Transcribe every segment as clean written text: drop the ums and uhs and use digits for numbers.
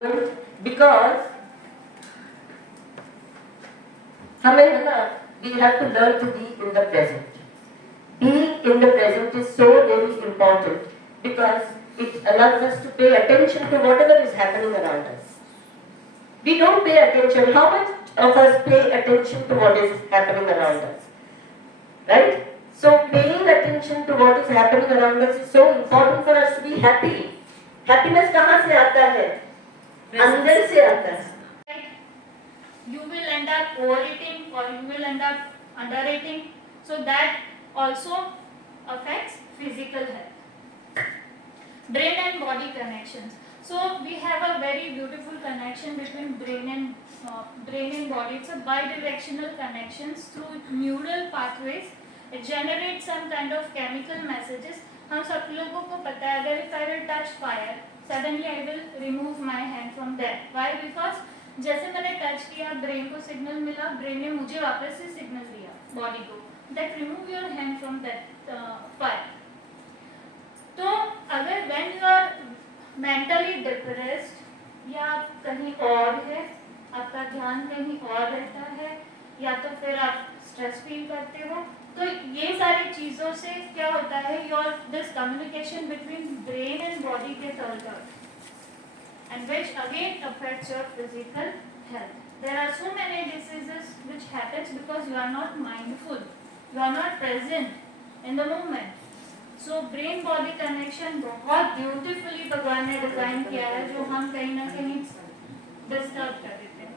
because हमें है ना, we have to learn to be in the present. Being in the present is so very important because it allows us to pay attention to whatever is happening around us. We don't pay attention. How much of us pay attention to what is happening around us? Right? So paying attention to what is happening around us is so important for us to be happy. Happiness कहाँ से आता है? अंदर से आता है. You will end up overeating or you will end up undereating. So that also affects physical health. Brain and body connections. So we have a very beautiful connection between brain and body. It's a bidirectional connections through neural pathways. It generates some kind of chemical messages. हम सब लोगों को पता है, अगर if I will touch fire, suddenly I will remove my hand from there. Why? Because जैसे मैंने टच किया, ब्रेन को सिग्नल मिला, ब्रेन ने मुझे वापस से सिग्नल दिया बॉडी को, that remove your hand from that fire. तो अगर when you are mentally depressed या कहीं और है, आपका ध्यान कहीं और रहता है, या तो फिर आप स्ट्रेस फील करते हो, तो ये सारी चीज़ों से क्या होता है, your this communication between brain and body get Altered, and which again affects your physical health. There are so many diseases which happens because you are not mindful, you are not present in the moment. So brain body connection बहुत beautifully भगवान ने डिजाइन किया है, जो हम कहीं ना कहीं डिस्टर्ब कर देते हैं.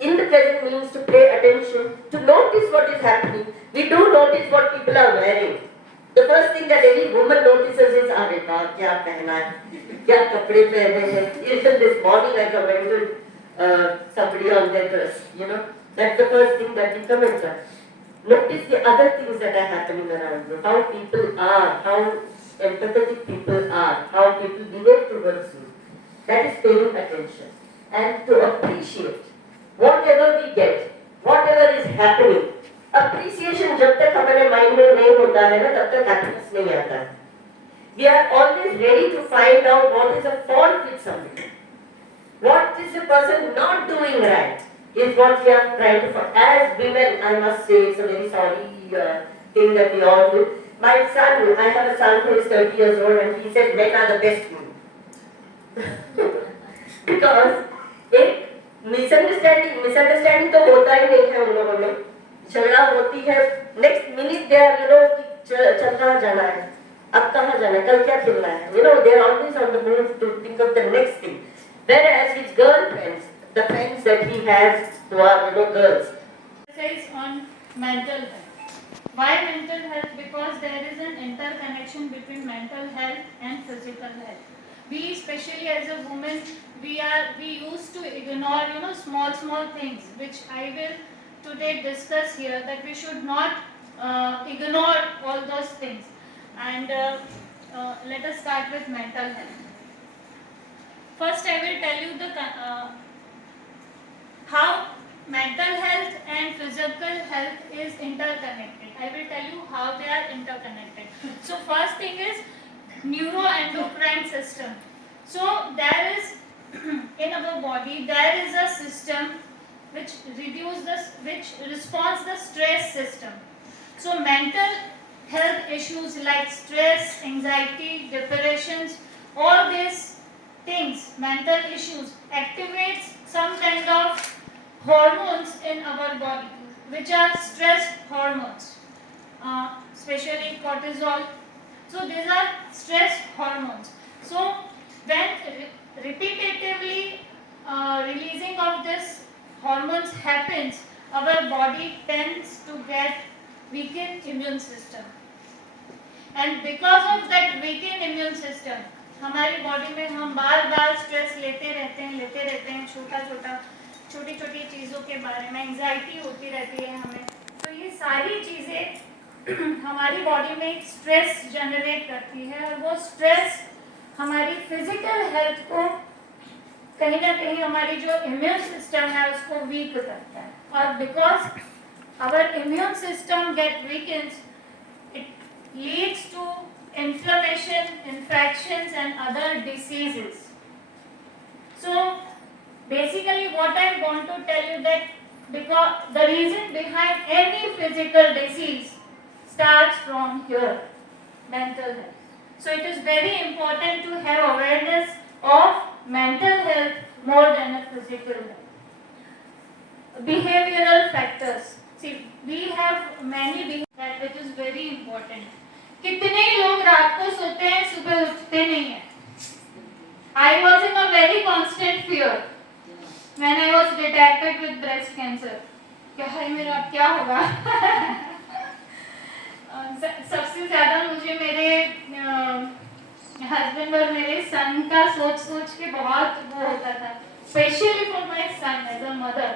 In the present means to pay attention, to notice what is happening. We do notice what people are wearing. The first thing that every woman notices is, अरे बाप क्या पहना है, क्या कपड़े पहने हैं. Even this morning I commented somebody on their dress. You know, that's the first thing that we comment on. Notice the other things that are happening around you. How people are, how empathetic people are, how people behave towards you. That is paying attention and to appreciate whatever we get, whatever is happening. Appreciation जब तक हमारे माइंड में नहीं होता है ना, तब तक हैप्पीनेस नहीं आता है. We are always ready to find out what is a fault with somebody. What is the person not doing right is what we are trying to find. As women, I must say, it's a very sorry thing that we all do. My son, I have a son who is 30 years old, and he said men are the best men. Because एक misunderstanding तो होता ही नहीं है उन लोगों में. झगड़ा होती है, नेक्स्ट मिनट दे आर चल कहाँ जाना है, अब कहाँ जाना है, कल क्या खेलना है, they are always on the move to think of the next thing. Whereas his girlfriends, the friends that he has who are girls. Says on mental health. Why mental health? Because there is an interconnection between mental health and physical health. We, especially as a woman, we used to ignore small things, which I will today discuss here, that we should not ignore all those things. And let us start with mental health. First I will tell you how mental health and physical health is interconnected. I will tell you how they are interconnected. So first thing is neuroendocrine system. So there is in our body there is a system which responds the stress system. So mental health issues like stress, anxiety, depressions, all these things, mental issues, activates some kind of hormones in our body, which are stress hormones, especially cortisol. So these are stress hormones. So when repetitively releasing of this hormones happens, our body tends to get weakened immune system, and because of that weakened immune system, हमारी बॉडी में हम बार बार स्ट्रेस लेते रहते हैं, छोटी छोटी चीज़ों के बारे में एंजाइटी होती रहती है हमें. तो ये सारी चीज़ें हमारी बॉडी में एक स्ट्रेस जनरेट करती है, और वो स्ट्रेस हमारी फिजिकल हेल्थ को कहीं ना कहीं हमारी जो इम्यून सिस्टम है उसको वीक करता है. और because our immune system get weakened, it leads to inflammation, infections and other diseases. So basically what I want to tell you that because the reason behind any physical disease starts from here, mental health. So it is very important to have awareness of mental health more than a physical health. Behavioral factors. See, we have many behaviors which is very important. कितने लोग रात को सोते हैं, सुबह उठते नहीं हैं. I was in a very constant fear when I was detected with breast cancer. क्या है मेरा अब क्या होगा? सबसे ज़्यादा मुझे मेरे हस्बैंड और मेरे सन का सोच के बहुत वो होता था. Especially for my son as a mother.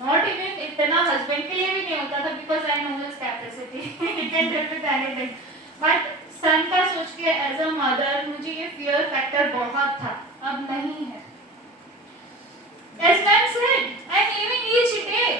Not even इतना हस्बैंड के लिए भी नहीं होता था because I know his capacity. He can deal with anything. But सन का सोच के as a mother मुझे ये fear factor बहुत था. अब नहीं है. As ma'am said, I'm living each day.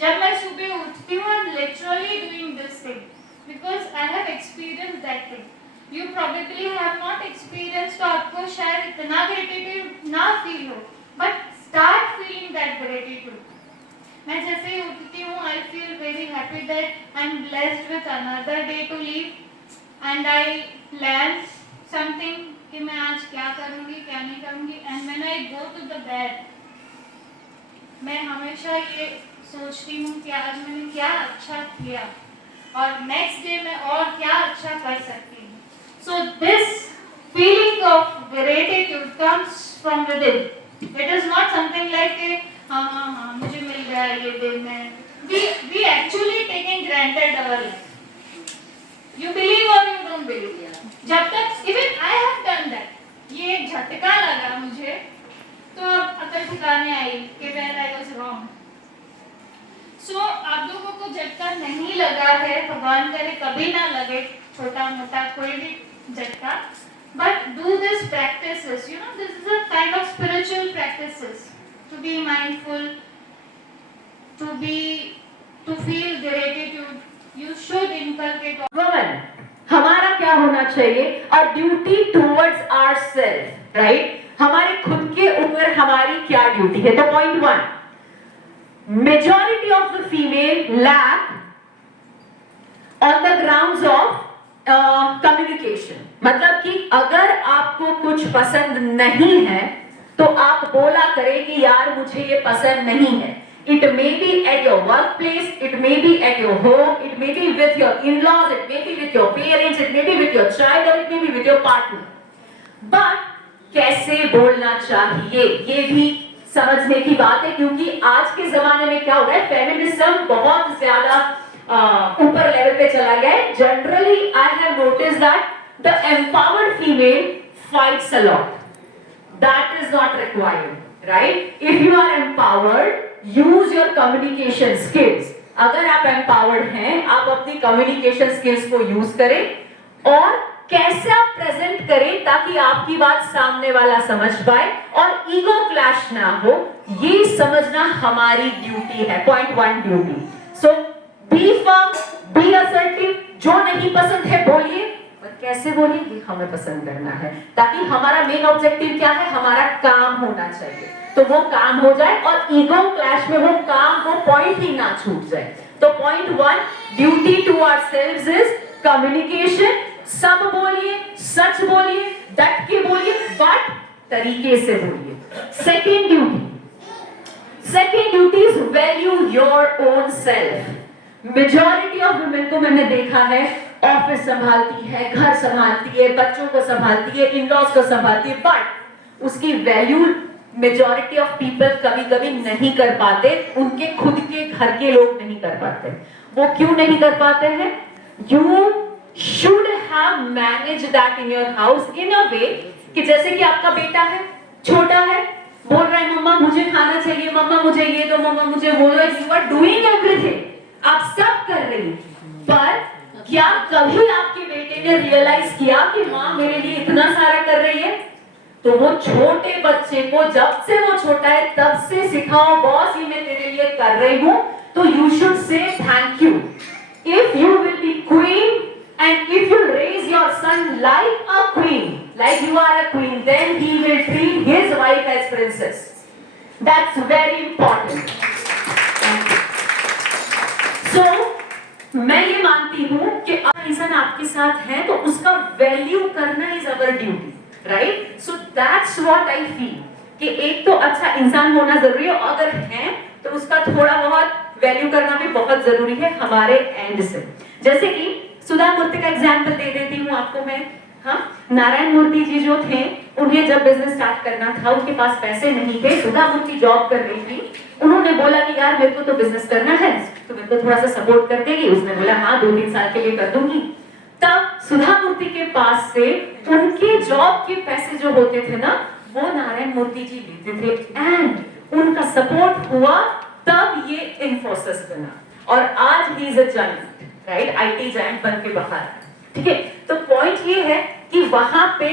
जब मैं सुबह उठती हूँ, I'm literally doing this thing because I have experienced that thing. You probably have not experienced, तो आपको शायद इतना gratitude ना feel हो, but start feeling that gratitude. मैं जैसे ही उठती हूँ, I feel very happy that I'm blessed with another day to live, and I plan something कि मैं आज क्या करूँगी, क्या नहीं करूँगी, and when I go to the bed, मैं हमेशा ये सोचती हूँ कि आज मैंने क्या अच्छा किया और नेक्स्ट डे मैं और क्या अच्छा कर सकती हूँ. So this feeling of gratitude comes from within. It is not something like कि हाँ मुझे मिल गया ये दिन में. We actually taking granted our life. You believe or you don't believe. जब तक even I have done that. ये झटका लगा मुझे तो अब अकल ठिकाने आई कि where I was wrong. So आप लोगों को झटका नहीं लगा है, भगवान करे कभी ना लगे छोटा मोटा कोई भी झटका. But do this practices. You know, this is a kind of spiritual practices. To be mindful, to feel gratitude. You should inculcate. Woman, हमारा क्या होना चाहिए? A duty towards ourselves, right? हमारे खुद के ऊपर हमारी क्या ड्यूटी है? तो point 1, majority of the female lack on the grounds of communication. मतलब कि अगर आपको कुछ पसंद नहीं है तो आप बोला करें कि यार मुझे ये पसंद नहीं है. It may be at your workplace, it may be at your home, it may be with your in-laws, it may be with your parents, it may be with your child, or it may be with your partner. But कैसे बोलना चाहिए ये भी समझने की बात है, क्योंकि आज के जमाने में क्या हो रहा है, फेमिनिज्म बहुत ज्यादा ऊपर लेवल पे चला गया है. Generally I have notice that the empowered female fights a lot. That is not required, right? If you are empowered, use your communication skills. अगर आप एम्पावर्ड हैं, आप अपनी कम्युनिकेशन स्किल्स को यूज करें और कैसे आप प्रेजेंट करें ताकि आपकी बात सामने वाला समझ पाए और ईगो क्लैश ना हो, ये समझना हमारी ड्यूटी है. Point 1 duty. So be firm, be assertive. जो नहीं पसंद है बोलिए, पर कैसे बोलिए ये हमें पसंद करना है, ताकि हमारा मेन ऑब्जेक्टिव क्या है, हमारा काम होना चाहिए. तो वो काम हो जाए और ईगो क्लैश में वो काम, वो पॉइंट ही ना छूट जाए. तो point 1, duty to ourselves is communication. सब बोलिए, सच बोलिए, डट के बोलिए, बट तरीके से बोलिए. Second duty is value your own self. Majority of women को मैंने देखा है, ऑफिस संभालती है, घर संभालती है, बच्चों को संभालती है, इन-लॉज को संभालती है, बट उसकी वैल्यू मेजॉरिटी ऑफ पीपल कभी कभी नहीं कर पाते. उनके खुद के घर के लोग नहीं कर पाते. वो क्यों नहीं कर पाते हैं? You should have managed that in your house in a way कि जैसे कि आपका बेटा है, छोटा है, बोल रहा है मम्मा मुझे खाना चाहिए, मम्मा मुझे ये दो, मम्मा मुझे वो दो. You are doing everything, आप सब कर रही हैं, पर क्या कभी आपके बेटे ने रियलाइज किया कि माँ मेरे लिए इतना सारा कर रही है? तो वो छोटे बच्चे को जब से वो छोटा है तब से सिखाओ, बॉस ये मैं तेरे लिए कर रही हूँ, तो you should say thank you. If you will be queen and if you raise your son like a queen, like you are a queen, then he will treat his wife as princess. That's very important. So मैं ये मानती हूँ कि अगर इंसान आपके साथ है तो उसका वैल्यू करना is our duty, right? So that's what I feel कि एक तो अच्छा इंसान होना जरूरी है, अगर है तो उसका थोड़ा बहुत वैल्यू करना भी बहुत जरूरी है हमारे एंड से। जैसे कि सुधा मूर्ति का एग्जाम्पल दे देती हूँ आपको मैं। हाँ, नारायण मूर्ति जी जो थे, उन्हें जब बिजनेस स्टार्ट करना था, उनके पास पैसे नहीं थे, सुधा मूर्ति जॉब कर रही थी, उन्होंने बोला कि यार मेरे को तो बिजनेस करना है, तो मेरे को थोड़ा सा सपोर्ट कर देगी? उसने बोला हाँ 2-3 साल के लिए कर दूंगी। तब सुधा मूर्ति के पास से उनके जॉब के पैसे जो होते थे ना, वो नारायण मूर्ति जी लेते थे, एंड उनका सपोर्ट हुआ, तब ये इन्फोसिस बना, और आज he is a giant, right? IT giant बन के बाहर। ठीक है, तो पॉइंट ये है कि वहां पे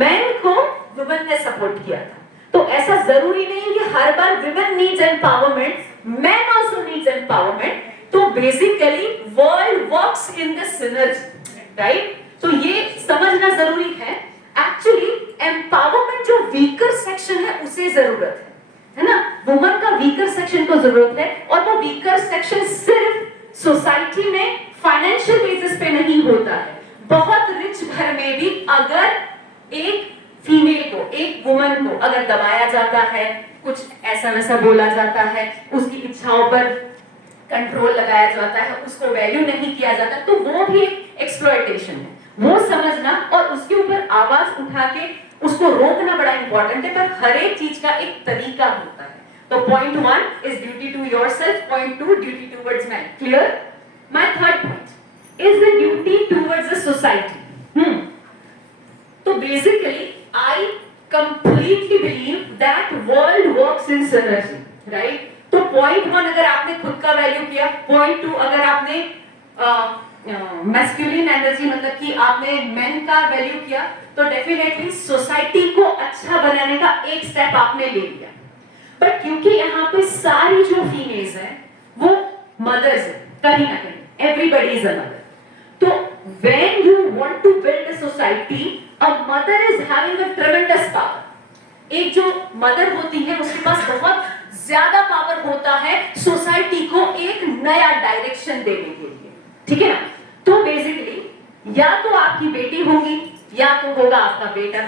मेन को वुमेन ने सपोर्ट किया था। तो ऐसा जरूरी नहीं कि हर बार women needs empowerment, man also needs empowerment. तो basically world works in the synergy, right? तो ये समझना जरूरी है। एक्चुअली एम्पावरमेंट जो वीकर सेक्शन है उसे जरूरत है ना? वुमन का वीकर सेक्शन को जरूरत है, और वो वीकर सेक्शन सिर्फ सोसाइटी में फाइनेंशियल बेसिस पे नहीं होता है। बहुत रिच घर में भी अगर एक फीमेल को, एक वुमन को अगर दबाया जाता है, कुछ ऐसा वैसा बोला जाता है, उसकी इच्छाओं पर कंट्रोल लगाया जाता है, उसको वैल्यू नहीं किया जाता, तो वो भी एक एक्सप्लॉयटेशन है। वो समझना और उसके ऊपर आवाज उठा के उसको रोकना बड़ा इंपॉर्टेंट है, पर हर एक चीज का एक तरीका होता है। तो point 1 is duty to yourself, point 2 duty towards man. Clear? My third point is the duty towards the society. तो basically I completely believe that world works in synergy, right? तो पॉइंट 1 अगर आपने खुद का वैल्यू किया, पॉइंट 2 अगर आपने मैस्कुलिन एनर्जी मतलब कि आपने मेन का वैल्यू किया, तो डेफिनेटली सोसाइटी को अच्छा बनाने का एक स्टेप आपने ले लिया। बट क्योंकि यहाँ पे सारी जो फीमेल्स हैं वो मदर्स हैं, कहीं ना कहीं एवरीबॉडी इज अ मदर। तो when you want to build a society, a mother is having a tremendous power. एक जो मदर होती है उसके पास बहुत ज्यादा पावर होता है सोसाइटी को एक नया डायरेक्शन देने के लिए। ठीक है ना? तो बेसिकली या तो आपकी बेटी होगी या तो होगा आपका बेटा।